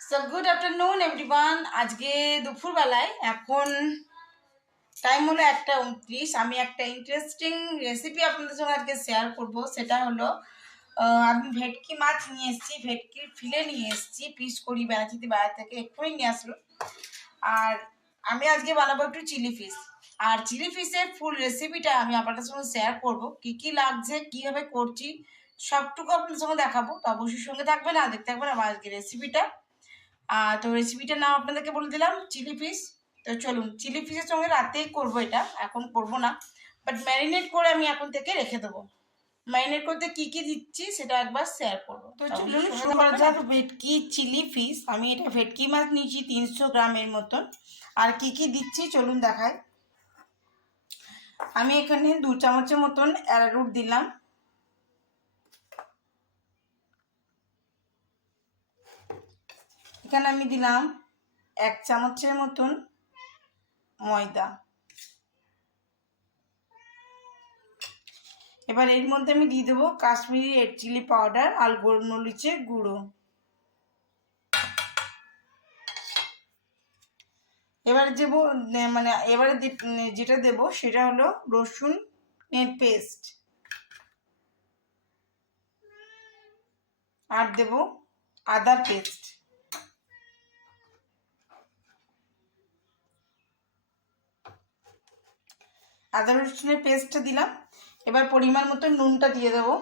So good afternoon everyone. আজকে দুপুরবেলায় এখন টাইম হলো 1:29। আমি একটা ইন্টারেস্টিং রেসিপি আপনাদের সঙ্গে আজকে শেয়ার করব। সেটা হলো আমি ভেটকি মাছ নিয়ে এসেছি, ভেটকির ফিলে নিয়ে এসেছি, পিস করি বেড়াচিতে বাইরে থেকে এক্ষুনি নিয়ে আসলো। আর আমি আজকে বানাবো একটু চিলি ফিশ। আর চিলি ফিশের ফুল রেসিপিটা আমি আপনাদের সঙ্গে শেয়ার করব, কি কি লাগছে, কিভাবে করছি, সবটুকু আপনাদের সঙ্গে দেখাবো। তো অবশ্যই সঙ্গে থাকবেন আর দেখতে থাকবেন আমার আজকে রেসিপিটা। তো রেসিপিটার নাম আপনাদেরকে বলে দিলাম, চিলি ফিশ। তো চলুন, চিলি ফিশের সঙ্গে রাতেই করবো, এটা এখন করব না, বাট ম্যারিনেট করে আমি এখন থেকে রেখে দেবো। ম্যারিনেট করতে কি কি দিচ্ছি সেটা একবার শেয়ার করবো। তো চলুন শুরু করা যাক। ভেটকি চিলি ফিশ, আমি এটা ভেটকি মাছ নিয়েছি 300 গ্রামের মতন। আর কি কি দিচ্ছি চলুন দেখাই। আমি এখানে 2 চামচের মতন অ্যারারুট দিলাম। এখানে আমি দিলাম 1 চামচের মতন ময়দা। এবার এর মধ্যে আমি দিয়ে দেবো কাশ্মীরি রেড চিলি পাউডার আর গোলমরিচের গুঁড়ো। এবারে দেবো এবারে যেটা দেবো সেটা হলো রসুন পেস্ট। আর দেবো আদার পেস্ট। আদা রসুনের পেস্টটা দিলাম। এবার পরিমাণ মতো নুনটা দিয়ে দেবো।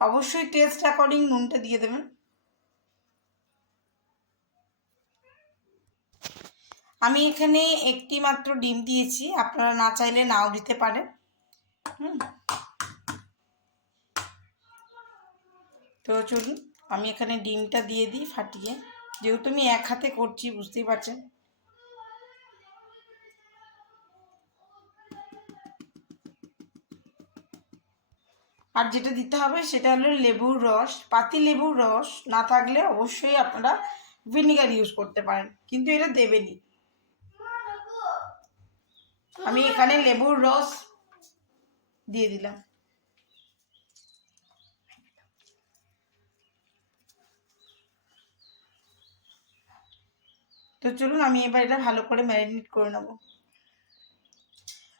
অবশ্যই টেস্ট অ্যাকর্ডিং নুনটা দিয়ে দেবেন। আমি এখানে একটি মাত্র ডিম দিয়েছি, আপনারা না চাইলে নাও দিতে পারেন। তো চলুন আমি এখানে ডিমটা দিয়ে দিই ফাটিয়ে, যেহেতু আমি এক হাতে করছি বুঝতেই পারছেন। আর যেটা দিতে হবে সেটা হলো লেবুর রস। পাতি লেবুর রস না থাকলে অবশ্যই আপনারা ভিনিগার ইউজ করতে পারেন, কিন্তু এটা দেবেনই। আমি এখানে লেবুর রস দিয়ে দিলাম। তো চলুন আমি এবার এটা ভালো করে ম্যারিনেট করে নেব।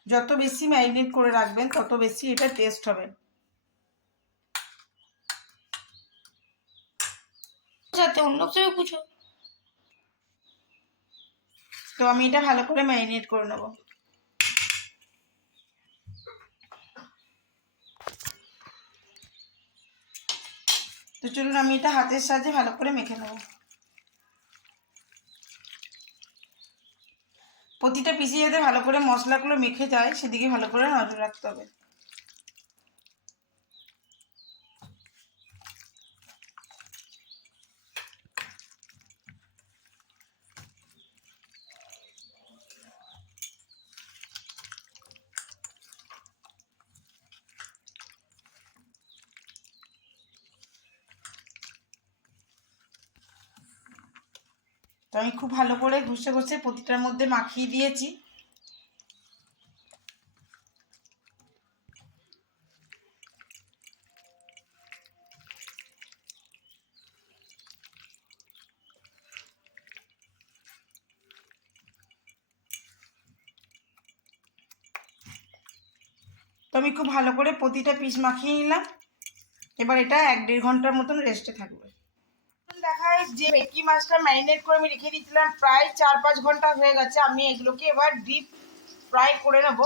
যত বেশি ম্যারিনেট করে রাখবেন তত বেশি এটা টেস্ট হবে। তো আমি এটা ভালো করে ম্যারিনেট করে নেব। তো চলুন আমি এটা হাতের সাহায্যে ভালো করে মেখে নেব। প্রতিটা পিসে যাতে ভালো করে মশলাগুলো মেখে যায় সেদিকে ভালো করে নজর রাখতে হবে। তো আমি খুব ভালো করে ঘষে ঘষে প্রতিটার মধ্যে মাখিয়ে দিয়েছি। তো আমি খুব ভালো করে প্রতিটা পিস মাখিয়ে নিলাম। এবার এটা 1-1.5 ঘন্টার মতন রেস্টে থাকবে। দেখায় যে ভেটকি মাছটা ম্যারিনেট করে আমি রেখে দিয়েছিলাম প্রায় 4-5 ঘন্টা হয়ে গেছে। আমি এগুলোকে এবার ডিপ ফ্রাই করে নেব।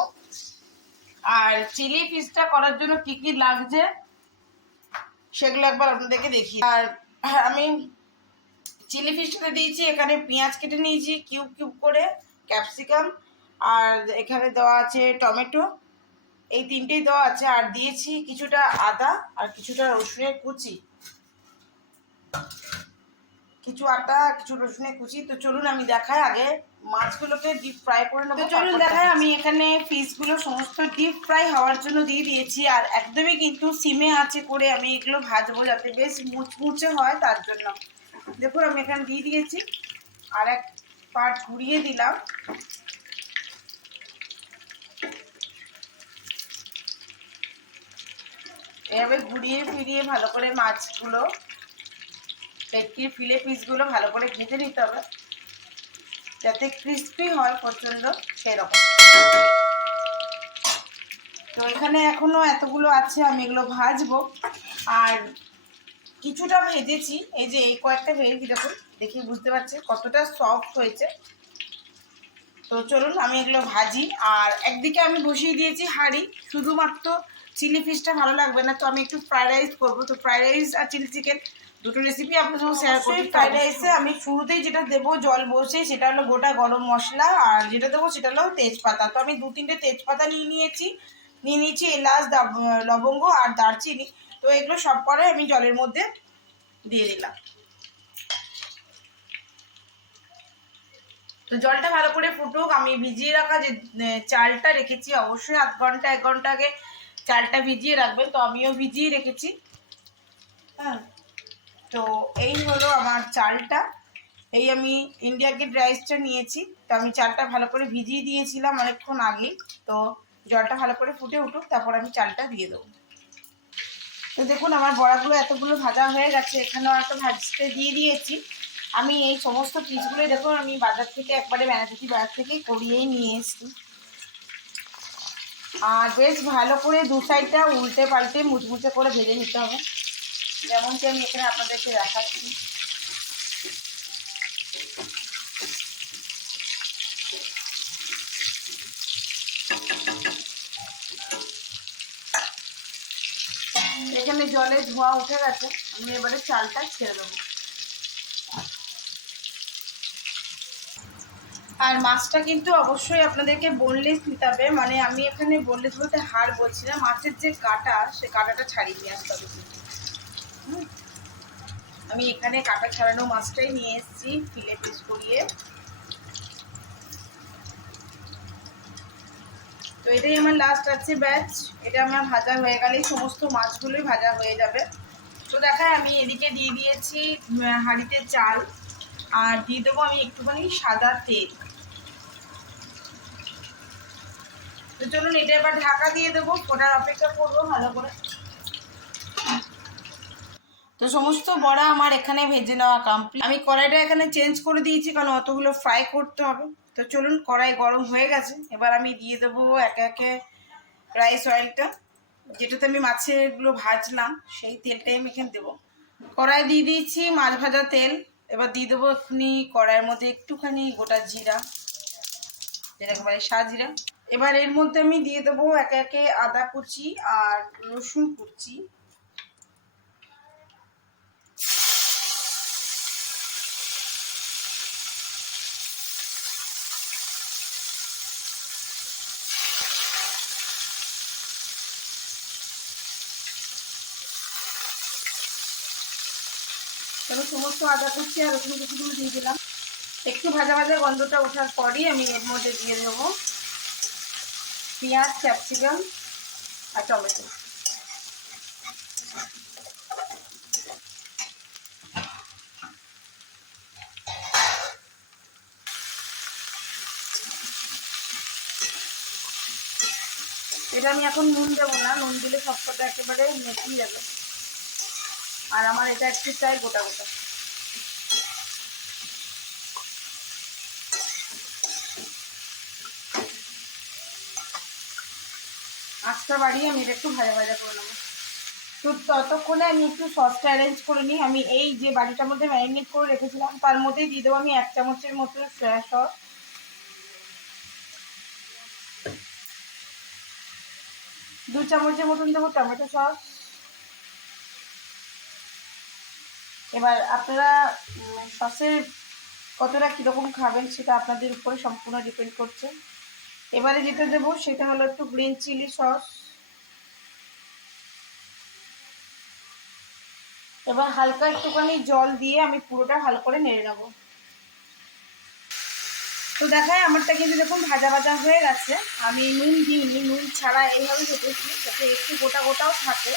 আর চিলি ফিশটা করার জন্য কি কি লাগছে সেগুলো একবার আপনাদেরকে দেখি। আর আমি চিলি ফিশটা দিয়েছি, এখানে পেঁয়াজ কেটে নিয়েছি কিউব কিউব করে, ক্যাপসিকাম, আর এখানে দেওয়া আছে টমেটো, এই তিনটেই দেওয়া আছে। আর দিয়েছি কিছুটা আদা আর কিছুটা রসুনের কুচি, কিছু আটা কিছু রসুনের কুচি। তো চলুন আমি দেখাই আগে মাছগুলোকে ডিপ ফ্রাই করে নেবো। চলুন দেখাই, আমি এখানে পিসগুলো সমস্ত ডিপ ফ্রাই হওয়ার জন্য দিয়ে দিয়েছি। আর একদমই কিন্তু সিমে আঁচে করে আমি এগুলো ভাজবো যাতে বেশ মুচমুচে হয়, তার জন্য। দেখুন আমি এখানে দিয়ে দিয়েছি, আর এক পার্ট ঘুরিয়ে দিলাম। এভাবে ঘুরিয়ে ফিরিয়ে ভালো করে মাছগুলো পেটকির ফিলে পিসগুলো ভালো করে ভেজে নিতে হবে, যাতে ক্রিস্পি হয় প্রচণ্ড সেরকম। তো এখানে এখনো এতগুলো আছে, আমি এগুলো ভাজবো। আর কিছুটা ভেজেছি, এই যে এই কয়েকটা ভেজেছি, দেখুন দেখি বুঝতে পারছি কতটা সফট হয়েছে। তো চলুন আমি এগুলো ভাজি। আর একদিকে আমি বসিয়ে দিয়েছি হাঁড়ি, শুধুমাত্র চিলি ফিশটা ভালো লাগবে না, তো আমি একটু ফ্রাইড রাইস করবো। তো ফ্রাইড রাইস আর চিলি চিকেন দুটো রেসিপি আপনার সঙ্গে শেয়ার করছি। ফ্রাইড রাইসে আমি শুরুতেই যেটা দেবো জল বসে, সেটা হলো গোটা গরম মশলা, আর যেটা দেবো সেটা হলো তেজপাতা। তো আমি 2-3টে তেজপাতা নিয়ে নিয়েছি এলাচ, লবঙ্গ আর দারচিনি। তো এগুলো সব করে আমি জলের মধ্যে দিয়ে দিলাম। তো জলটা ভালো করে ফুটুক। আমি ভিজিয়ে রাখা যে চালটা রেখেছি, অবশ্যই 1 ঘন্টা আগে চালটা ভিজিয়ে রাখবেন, তো আমিও ভিজিয়ে রেখেছি। হ্যাঁ, তো এই হলো আমার চালটা। এই আমি ইন্ডিয়া গেট রাইসটা নিয়েছি, তো আমি চালটা ভালো করে ভিজিয়ে দিয়েছিলাম অনেকক্ষণ আগে। তো জলটা ভালো করে ফুটে উঠুক, তারপর আমি চালটা দিয়ে দেবো। তো দেখুন আমার বড়াগুলো এতগুলো ভাজা হয়ে গেছে, এখানেও একটা ভাজতে দিয়ে দিয়েছি। আমি এই সমস্ত পিসগুলোই দেখুন আমি বাজার থেকে একবারে ব্যানাচিটি বাজার থেকেই করিয়েই নিয়ে এসেছি। আর বেশ ভালো করে দু সাইডটা উল্টে পাল্টে মুচমুচে করে ভেজে নিতে হবে, যেমনটি আমি এখানে আপনাদেরকে দেখাচ্ছি। এখানে জলে ধোয়া উঠে গেছে, আমি এবারে চালটা ছেড়ে দেবো। আর মাছটা কিন্তু অবশ্যই আপনাদেরকে বোনলেস নিতে হবে, মানে আমি এখানে বোনলেস বলতে হাড় বলছি না, মাছের যে কাঁটা, সে কাঁটাটা ছাড়িয়ে নিয়ে আসতে হবে। আমি এখানে কাঁটা ছাড়ানো মাছটাই নিয়ে এসেছি ফিলে পিস করিয়ে। তো এটাই আমার লাস্ট আছে ব্যাচ, এটা আমার ভাজা হয়ে গেলেই সমস্ত মাছগুলোই ভাজা হয়ে যাবে। তো দেখায় আমি এদিকে দিয়ে দিয়েছি হাঁড়িতে চাল, আর দিয়ে দেবো আমি একটুখানি সাদা তেল। তো চলুন এটা এবার ঢাকা দিয়ে দেবো, ফোটার অপেক্ষা করবো ভালো করে। তো সমস্ত বড়া আমার এখানে ভেজে নেওয়া কমপ্লিট। আমি কড়াইটা এখানে চেঞ্জ করে দিয়েছি, কারণ অতগুলো ফ্রাই করতে হবে। তো চলুন কড়াই গরম হয়ে গেছে, এবার আমি দিয়ে দেবো একে একে রাইস অয়েলটা, যেটাতে আমি মাছেরগুলো ভাজলাম সেই তেলটাই আমি এখানে দেবো। কড়াই দিয়ে দিয়েছি মাছ ভাজা তেল। এবার দিয়ে দেবো এক্ষুনি কড়াইয়ের মধ্যে একটুখানি গোটা জিরা, যেটা একেবারে সাজিরা। এবার এর মধ্যে আমি দিয়ে দেবো একে একে আদা কুচি আর রসুন কুচি। আমি সমস্ত আদা কুচি আর রসুন কুচিগুলো দিয়ে দিলাম। একটু ভাজা ভাজা গন্ধটা ওঠার পরই আমি এর মধ্যে দিয়ে দেবো পেঁয়াজ, ক্যাপসিকাম আর টমেটো। এটা আমি এখন নুন দেবো না, নুন দিলে সবকটা একেবারে মেটিয়ে যাবে, আর আমার এটা একটু চাই গোটা গোটা। আঁচটা বাড়িয়ে আমি এটা একটু ভাজা ভাজা করে নেবো। তো ততক্ষণে আমি একটু সসটা অ্যারেঞ্জ করে নিই। আমি এই যে বাড়িটার মধ্যে ম্যারিনেট করে রেখেছিলাম তার মধ্যেই দিয়ে দেবো আমি 1 চামচের মতো সয়া সস, 2 চামচের মতন দেবো টমেটো সস। এবার আপনারা সসের কতটা কীরকম খাবেন সেটা আপনাদের উপরে সম্পূর্ণ ডিপেন্ড করছে। এবারে যেটা দেবো সেটা হলো একটু গ্রিন চিলি সস। এবার হালকা একটুখানি জল দিয়ে আমি পুরোটা ভালো করে নেড়ে নেবো। তো দেখায় আমারটা কিন্তু দেখুন ভাজা ভাজা হয়ে গেছে। আমি নুন দিইনি, নুন ছাড়া এইভাবে ভেজেছি যাতে একটু গোটা গোটাও থাকে।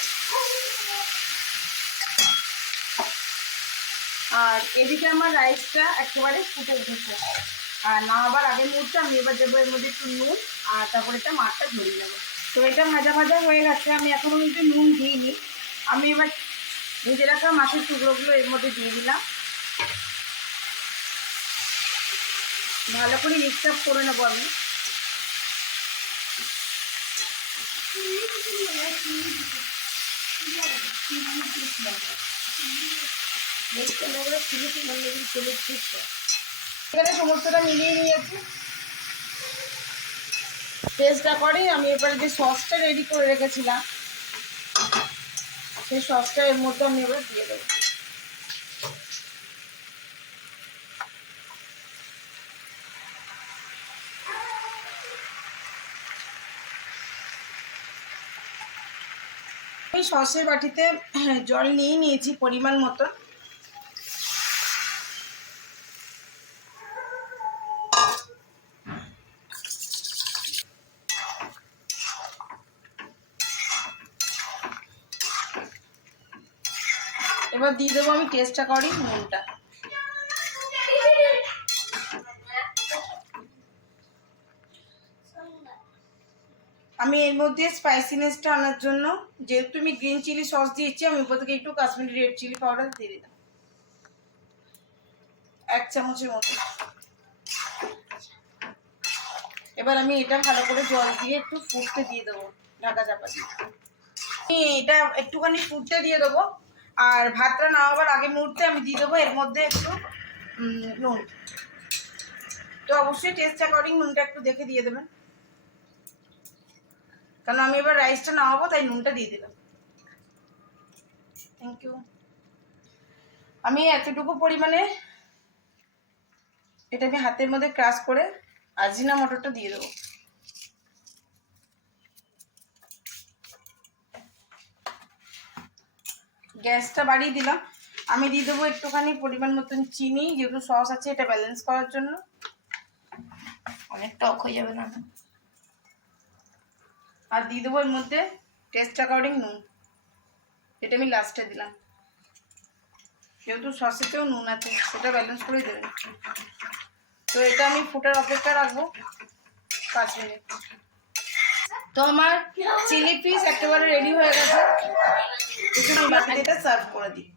আর এদিকে আমার রাইসটা একেবারে ফুটে উঠেছে। আর না আবার আগের মুহূর্তে আমি এবার দেবো এর মধ্যে একটু নুন, আর তারপরে এটা মাছটা ধরিয়ে নেবো। তো এটা ভাজা ভাজা হয়ে গেছে, আমি এখনও কিন্তু নুন দিইনি। আমি এবার ভেজে রাখা মাছের টুকরোগুলো এর মধ্যে দিয়ে দিলাম। ভালো করে মিক্স আপ করে নেবো আমি। এখানে সমস্তটা মিলিয়ে নিয়েছি। পেস্টটা করে আমি এবারে যে সসটা রেডি করে রেখেছিলাম সেই সসটা এর মধ্যে আমি এবার দিয়ে দেবো। আমি সসের বাটিতে জল নিয়ে নিয়েছি পরিমাণ মতো। এবার দিয়ে দেবো আমি টেস্ট অ্যাকর্ডিং নুনটা। আমি এর মধ্যে স্পাইসিনেসটা আনার জন্য, যেহেতু আমি গ্রিন চিলি সস দিয়েছি, আমি উপর থেকে একটু কাশ্মীরি রেড চিলি পাউডার দিয়ে দিলাম 1 চামচের মতো। এবার আমি এটা ভালো করে জল দিয়ে একটু ফুটতে দিয়ে দেবো, ঢাকা চাপা দিয়ে। আমি এটা একটুখানি ফুটতে দিয়ে দেবো। আর ভাতটা নামাবার আগে মুহূর্তে আমি দিয়ে দেবো এর মধ্যে একটু নুন। তো অবশ্যই টেস্ট অ্যাকর্ডিং নুনটা একটু দেখে দিয়ে দেবেন, কারণ আমি এবার রাইসটা নামাবো, তাই নুনটা দিয়ে দিলাম। Thank you. আমি এতটুকু পরিমাণে এটা আমি হাতের মধ্যে ক্রাশ করে আজিনামোটোটা দিয়ে দেবো। গ্যাসটা বাড়িয়ে দিলাম। আমি দিয়ে দেবো একটুখানি পরিমাণ মতন চিনি, যেহেতু সস আছে এটা ব্যালেন্স করার জন্য। অনেক টক হয়ে যাবে না? আর দিয়ে দেবো এর মধ্যে টেস্ট অ্যাকর্ডিং নুন, এটা আমি লাস্টে দিলাম, যেহেতু সসেতেও নুন আছে সেটা ব্যালেন্স করে দেবেন। তো এটা আমি ফুটার অপেক্ষা রাখবো 5 মিনিট। তো আমার চিলি ফিশ একেবারে রেডি হয়ে গেছে। আমি বাকিটা এটা সার্ভ করে দিই।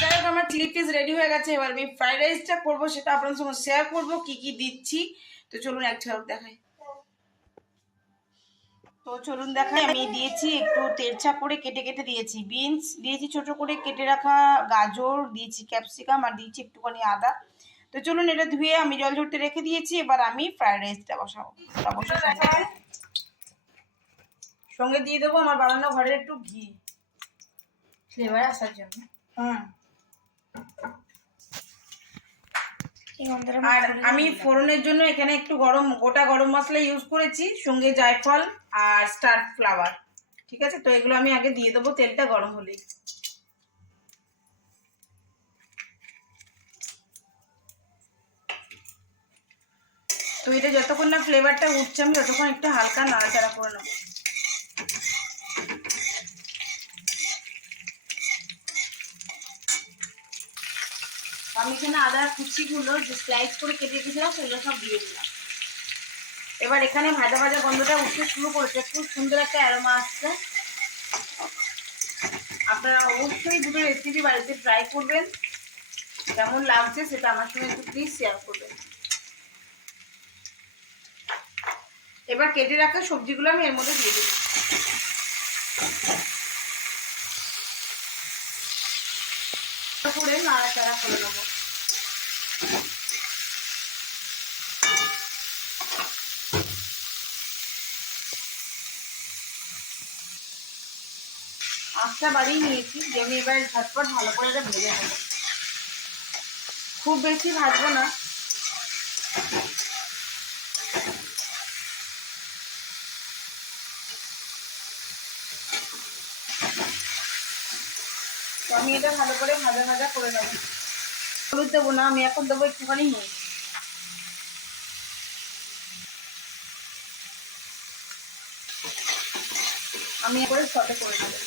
যাই হোক, আমার চিলি ফিশ রেডি হয়ে গেছে। এবার আমি ফ্রাইড রাইসটা করবো, সেটা আপনাদের সঙ্গে শেয়ার করবো কি কি দিচ্ছি। তো চলুন এক ঝলক দেখাই। তো চলুন দেখাই, আমি দিয়েছি একটু তেরছা করে কেটে কেটে দিয়েছি বিনস, দিয়েছি ছোট করে কেটে রাখা গাজর, দিয়েছি ক্যাপসিকাম, আর দিয়েছি একটুখানি আদা। তো চলুন এটা ধুয়ে আমি জল ঝরতে রেখে দিয়েছি। এবার আমি ফ্রাইড রাইসটা বসাবো। সঙ্গে দিয়ে দেবো আমার বানানো ঘরের একটু ঘি, ফ্লেভার আসার জন্য। আর আমি ফোড়নের জন্য এখানে একটু গোটা গরম মশলা ইউজ করেছি, সঙ্গে জায়ফল আর স্টার ফ্লাওয়ার। ঠিক আছে, তো এগুলো আমি আগে দিয়ে দেবো তেলটা গরম হলেই। তো এটা যতক্ষণ না ফ্লেভারটা উঠছে আমি ততক্ষণ একটু হালকা নাড়াচাড়া করে নেবো। আমি এখানে আদার কুচিগুলো যে স্লাইস করে কেটে রেখেছিলাম সেগুলো সব দিয়ে দিলাম। এবার এখানে ভাজা ভাজা গন্ধটা উঠতে শুরু করেছে, খুব সুন্দর একটা অ্যারোমা আসছে। আপনারা অবশ্যই দুটো রেসিপি বাড়িতে ট্রাই করবেন, কেমন লাগছে সেটা আমার সঙ্গে একটু প্লিজ শেয়ার করবেন। এবার কেটে রাখা সবজিগুলো আমি এর মধ্যে দিয়ে দেবো। করে নাড়াচাড়া করে নেবো। আঁচটা বাড়িয়ে নিয়েছি, যে আমি এবার ঝটপট ভালো করে এটা ভেজে নেব। খুব বেশি ভাজবো না। তো আমি এটা ভালো করে ভাজা ভাজা করে নেব। হলুদ দেবো না, আমি এখন দেবো একটুখানি নুন। আমি এবারে সটে করে দেবো।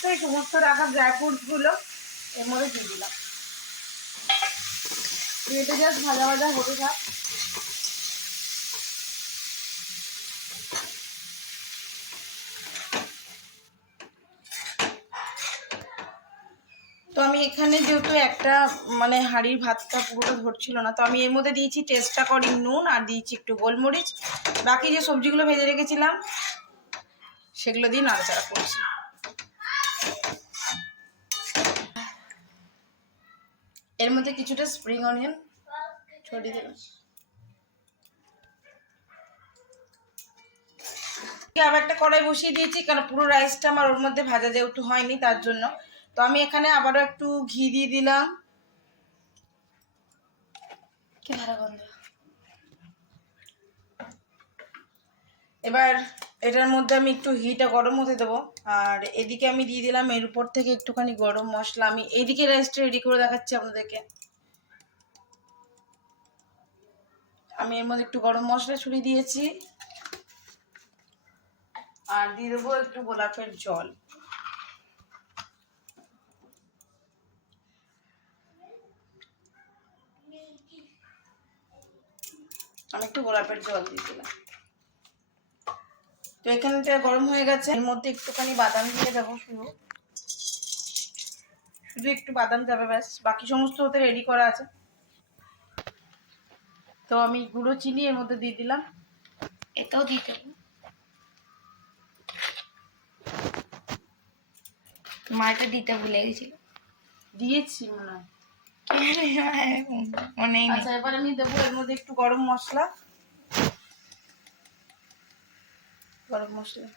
তো এই সমস্ত রাখা ড্রাই ফ্রুটসগুলো এর মধ্যে দিয়ে দিলাম। এটা জাস্ট ভাজা ভাজা হতে থাক। তো আমি এখানে যেহেতু একটা মানে হাঁড়ির ভাতটা পুরোটা ধরছিল না, তো আমি এর মধ্যে দিয়েছি টেস্টটা করি নুন, আর দিয়েছি একটু গোলমরিচ। বাকি যে সবজিগুলো ভেজে রেখেছিলাম সেগুলো দিয়ে নাড়াচাড়া করছি। এর মধ্যে কিছুটা স্প্রিং অনিয়ন ছড়িয়ে দেবেন। আবার একটা কড়াই বসিয়ে দিয়েছি, কারণ পুরো রাইসটা আমার ওর মধ্যে ভাজা যেহেতু হয়নি তার জন্য। তো আমি এখানে আবারও একটু ঘি দিয়ে দিলাম। এবার এটার মধ্যে আমি একটু ঘিটা গরম হতে দেবো, আর এদিকে আমি দিয়ে দিলাম এর উপর থেকে একটুখানি গরম মশলা। আমি এইদিকে রাইসটা রেডি করে দেখাচ্ছি আপনাদেরকে। আমি এর মধ্যে একটু গরম মশলা ছড়িয়ে দিয়েছি, আর দিয়ে দেবো একটু গোলাপের জল। আমি একটু গোলাপের জল দিয়ে দিলাম। তো এখানটা গরম হয়ে গেছে, এর মধ্যে একটুখানি বাদাম দিয়ে দেবো। শুধু একটু বাদাম যাবে, ব্যাস। বাকি সমস্ত ওতে রেডি করা আছে। তো আমি গুঁড়ো চিনি এর মধ্যে দিয়ে দিলাম। এটাও দিতে হবে। মাটা দিতে ভুলে গেছিল। দিয়েছি মনে হয়। মনেই নেই। আচ্ছা, এবার আমি দেবো এর মধ্যে একটু গরম মশলা। গরম মশলা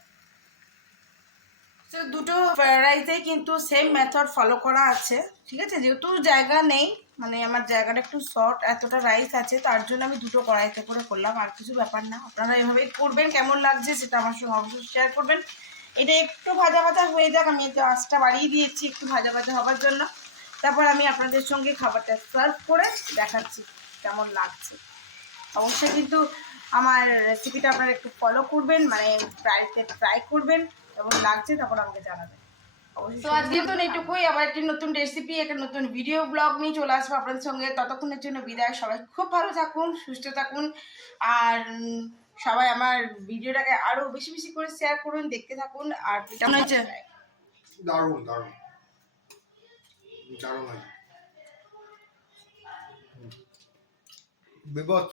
দুটো ফ্রাইড রাইসে কিন্তু সেম মেথড ফলো করা আছে, ঠিক আছে। যেহেতু জায়গা নেই, মানে আমার জায়গাটা একটু শর্ট, এতটা রাইস আছে, তার জন্য আমি দুটো কড়াইতে করে করলাম, আর কিছু ব্যাপার না। আপনারা এভাবেই করবেন। কেমন লাগছে সেটা আমার সঙ্গে অবশ্যই শেয়ার করবেন। এটা একটু ভাজা ভাজা হয়ে যাক, আমি একটু আঁচটা বাড়িয়ে দিয়েছি একটু ভাজা ভাজা হওয়ার জন্য। তারপর আমি আপনাদের সঙ্গে খাবারটা সার্ভ করে দেখাচ্ছি কেমন লাগছে। অবশ্যই কিন্তু আমার রেসিপিটা আপনারা একটু ফলো করবেন, মানে ট্রাই করবেন, কেমন লাগছে তারপর আমাকে জানাবেন। তো আজকে তো এইটুকুই। আবার একটি নতুন রেসিপি, একটা নতুন ভিডিও ব্লগ নিয়ে চলে আসবো আপনাদের সঙ্গে। ততক্ষণের জন্য বিদায়। সবাই খুব ভালো থাকুন, সুস্থ থাকুন, আর সবাই আমার ভিডিওটাকে আরো বেশি বেশি করে শেয়ার করুন, দেখতে থাকুন। আর কেমন হয়েছে? দারুণ দারুণ দারুণ হয়। বিপদ